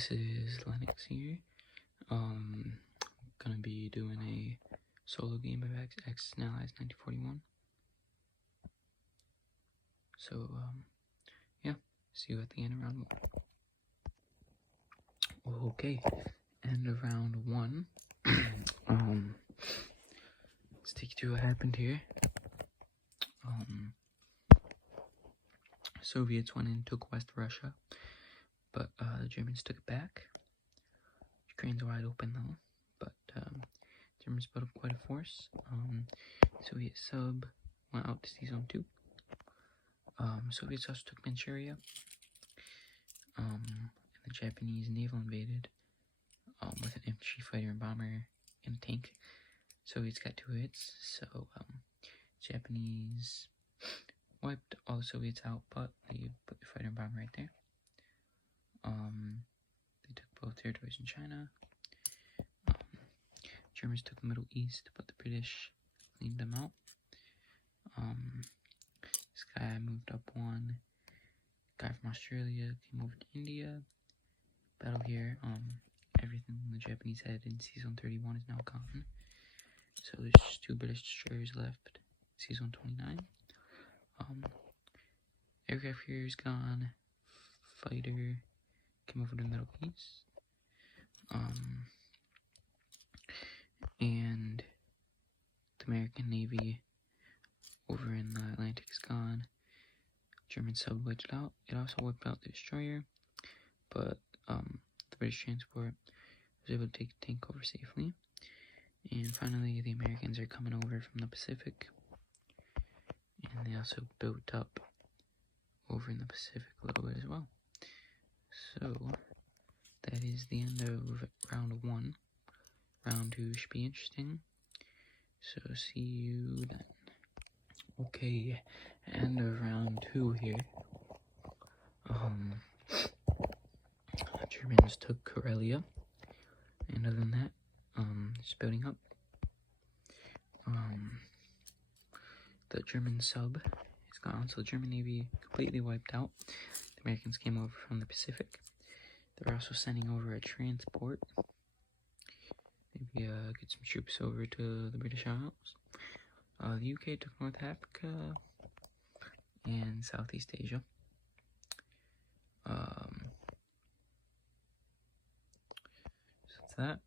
This is Lennox here. Gonna be doing a solo game of Axis and Allies 1941. So, yeah, see you at the end of round one. Okay, end of round one. Let's take you through what happened here. Soviets went in and took West Russia, but the Germans took it back. Ukraine's wide open though, but Germans put up quite a force. Soviet sub went out to Sea Zone 2. Soviets also took Manchuria. And the Japanese naval invaded with an infantry fighter and bomber and a tank. Soviets got 2 hits, so Japanese wiped all the Soviets out, but they put the fighter and bomber right there. They took both territories in China. Germans took the Middle East, but the British cleaned them out. This guy moved up 1. Guy from Australia came over to India. Battle here. Everything the Japanese had in Sea Zone 31 is now gone. So there's just 2 British destroyers left. Sea Zone 29. Aircraft here is gone. Fighter came over to the Middle East. And the American Navy over in the Atlantic is gone. German sub wiped it out. It also wiped out the destroyer, but the British transport was able to take the tank over safely. And finally, the Americans are coming over from the Pacific, and they also built up over in the Pacific a little bit as well. So that is the end of round 1. Round 2 should be interesting. So see you then. Okay, end of round 2 here. Germans took Karelia, and other than that, just building up. The German sub is gone, so the German Navy completely wiped out. The Americans came over from the Pacific. They're also sending over a transport. Maybe get some troops over to the British Isles. The UK took North Africa and Southeast Asia. So that's that.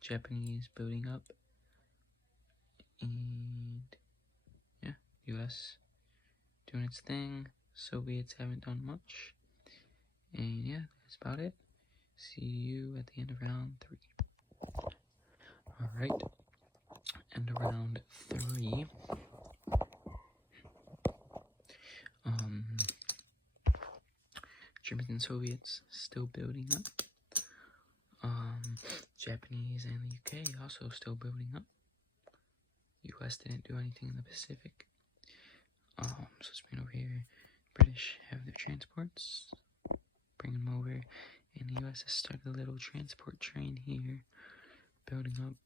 Japanese building up. And yeah, US doing its thing. Soviets haven't done much. And yeah, that's about it. See you at the end of round 3. Alright, end of round 3. Germans and Soviets still building up. Japanese and the UK also still building up. US didn't do anything in the Pacific. So let's bring over here. British have their transports. Bring them over. And the US has started a little transport train here. Building up.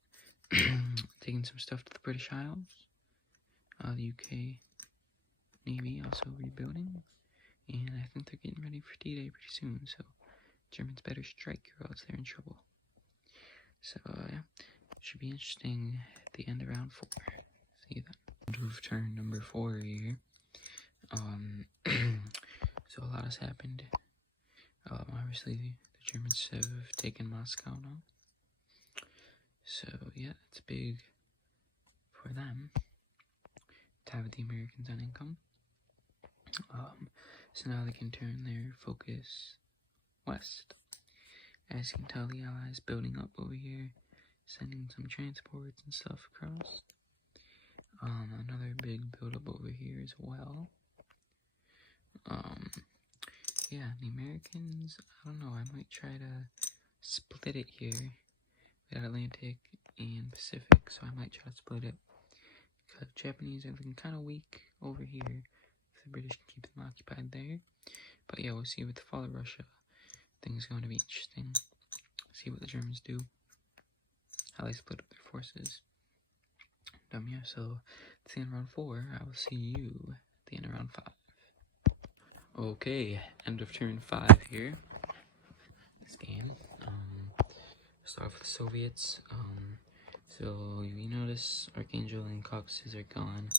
Taking some stuff to the British Isles. The UK Navy also rebuilding. And I think they're getting ready for D-Day pretty soon. So Germans better strike or else they're in trouble. So yeah, should be interesting at the end of round 4. See you then. Move turn number 4 here. So a lot has happened. Obviously the Germans have taken Moscow now. So yeah, it's big for them to have the Americans on income. So now they can turn their focus west. As you can tell, the Allies building up over here, sending some transports and stuff across. Another big build-up over here as well. Yeah, the Americans, I don't know, I might try to split it here. We got Atlantic and Pacific, so I might try to split it. Because Japanese are looking kind of weak over here. If the British can keep them occupied there. But yeah, we'll see with the fall of Russia. Things are going to be interesting. See what the Germans do. How they split up their forces. Yeah, so that's the end of round 4. I will see you at the end of round 5. Okay, end of turn 5 here. This game. Start with the Soviets. So you notice Archangel and Caucasus are gone.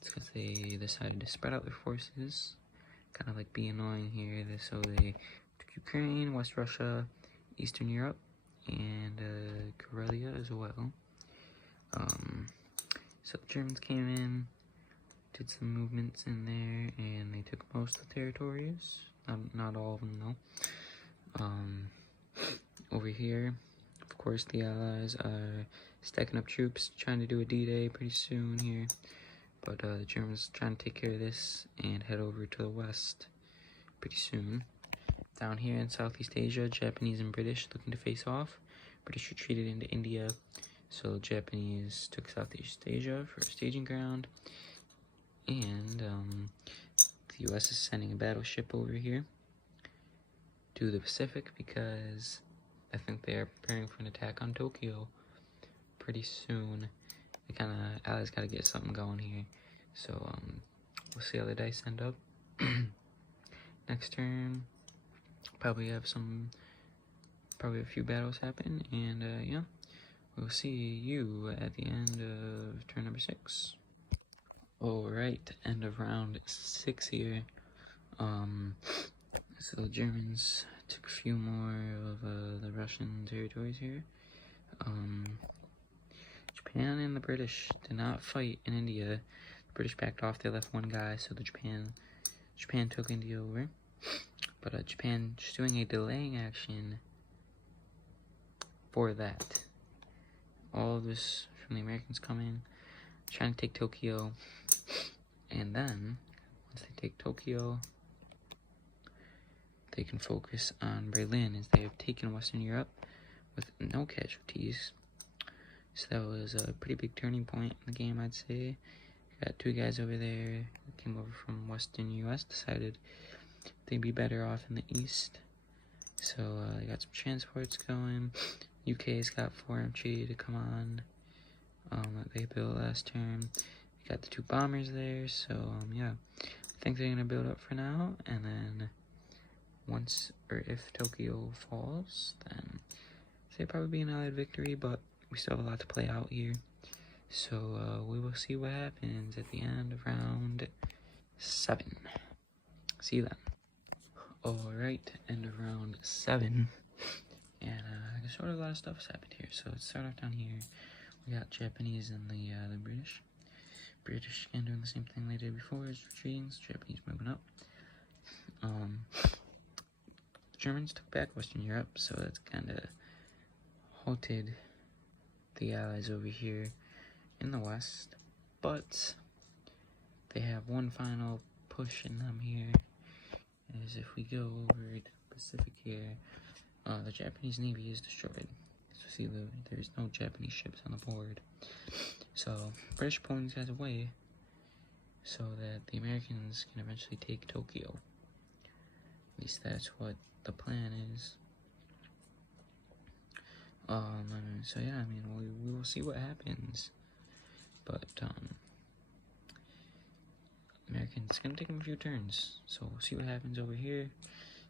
It's because they decided to spread out their forces, kind of like be annoying here. So they took Ukraine, West Russia, Eastern Europe, and Karelia as well. So the Germans came in, did some movements in there, and they took most of the territories. Not all of them though. Over here, of course, the Allies are stacking up troops, trying to do a D-Day pretty soon here. But the Germans trying to take care of this and head over to the west pretty soon. Down here in Southeast Asia, Japanese and British looking to face off. British retreated into India, so Japanese took Southeast Asia for a staging ground. And the US is sending a battleship over here to the Pacific because I think they are preparing for an attack on Tokyo pretty soon. Allies gotta get something going here. So, we'll see how the dice end up. Next turn, probably have a few battles happen, and yeah, we'll see you at the end of turn number 6. Alright, end of round 6 here. So the Germans took a few more of the Russian territories here. Japan and the British did not fight in India. The British backed off, they left one guy, so Japan took India over. But Japan just doing a delaying action for that. All of this from the Americans coming, trying to take Tokyo, and then once they take Tokyo, they can focus on Berlin as they have taken Western Europe with no casualties. So that was a pretty big turning point in the game, I'd say. Got 2 guys over there that came over from Western US, decided they'd be better off in the east. So they got some transports going. UK's got 4MG to come on that they built last term. We got the 2 bombers there, so yeah. I think they're gonna build up for now, and then once or if Tokyo falls, then it'll probably be an Allied victory, but we still have a lot to play out here. So we will see what happens at the end of round 7. See you then. Alright, end of round 7. And sort of a lot of stuff has happened here. So let's start off down here. We got Japanese and the British. British again doing the same thing they did before, is retreating, so Japanese moving up. Germans took back Western Europe, so that's kind of halted the Allies over here in the west, but they have one final push in them here, as if we go over to the Pacific here, the Japanese Navy is destroyed. So see, there's no Japanese ships on the board, so British pulling these guys away so that the Americans can eventually take Tokyo. At least that's what the plan is. So yeah, I mean, we will see what happens, but Americans gonna take them a few turns, so we'll see what happens over here,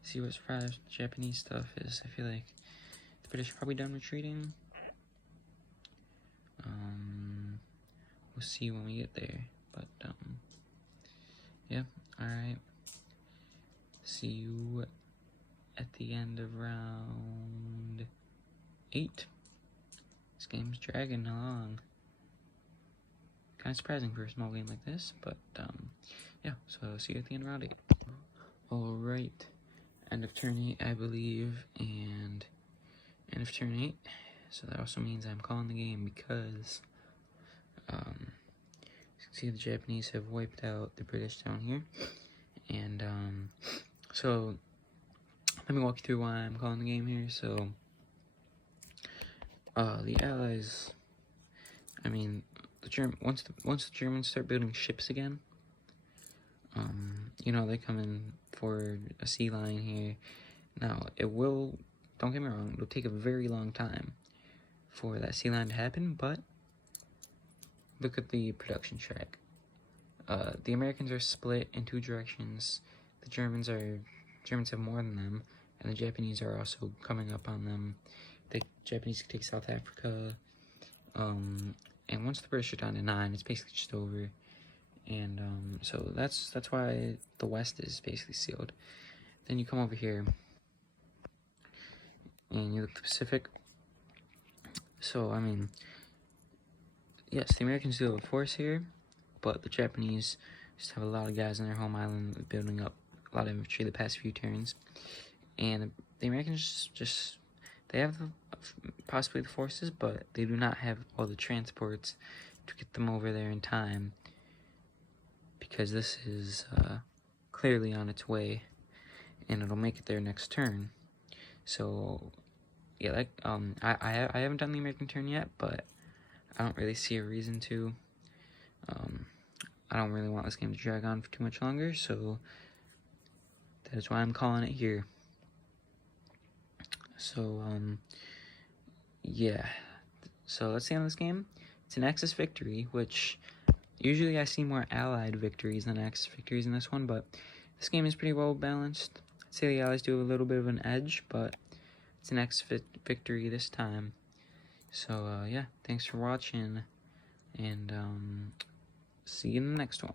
see what surprise Japanese stuff is. I feel like the British are probably done retreating. We'll see when we get there, but yeah, alright, see you at the end of round 8. This game's dragging along. Kind of surprising for a small game like this, but yeah, so see you at the end of round 8. Alright, end of turn 8, I believe, and end of turn 8. So that also means I'm calling the game because you can see the Japanese have wiped out the British down here, and so let me walk you through why I'm calling the game here. So the Allies, I mean, once the Germans start building ships again, you know, they come in for a sea line here. Now, it will, don't get me wrong, it'll take a very long time for that sea line to happen, but look at the production track. The Americans are split in 2 directions. the Germans have more than them, and the Japanese are also coming up on them. The Japanese can take South Africa, and once the British are down to 9, it's basically just over. And so that's why the West is basically sealed. Then you come over here, and you look at the Pacific. So, I mean, yes, the Americans do have a force here, but the Japanese just have a lot of guys on their home island building up a lot of infantry the past few turns. And the Americans they have possibly the forces, but they do not have all the transports to get them over there in time, because this is clearly on its way, and it'll make it there next turn. So, yeah, like, I haven't done the American turn yet, but I don't really see a reason to. I don't really want this game to drag on for too much longer, so that is why I'm calling it here. So, yeah. So let's see on this game. It's an Axis victory, which usually I see more Allied victories than Axis victories in this one, but this game is pretty well balanced. I'd say the Allies do have a little bit of an edge, but it's an Axis victory this time. So, yeah, thanks for watching, and see you in the next one.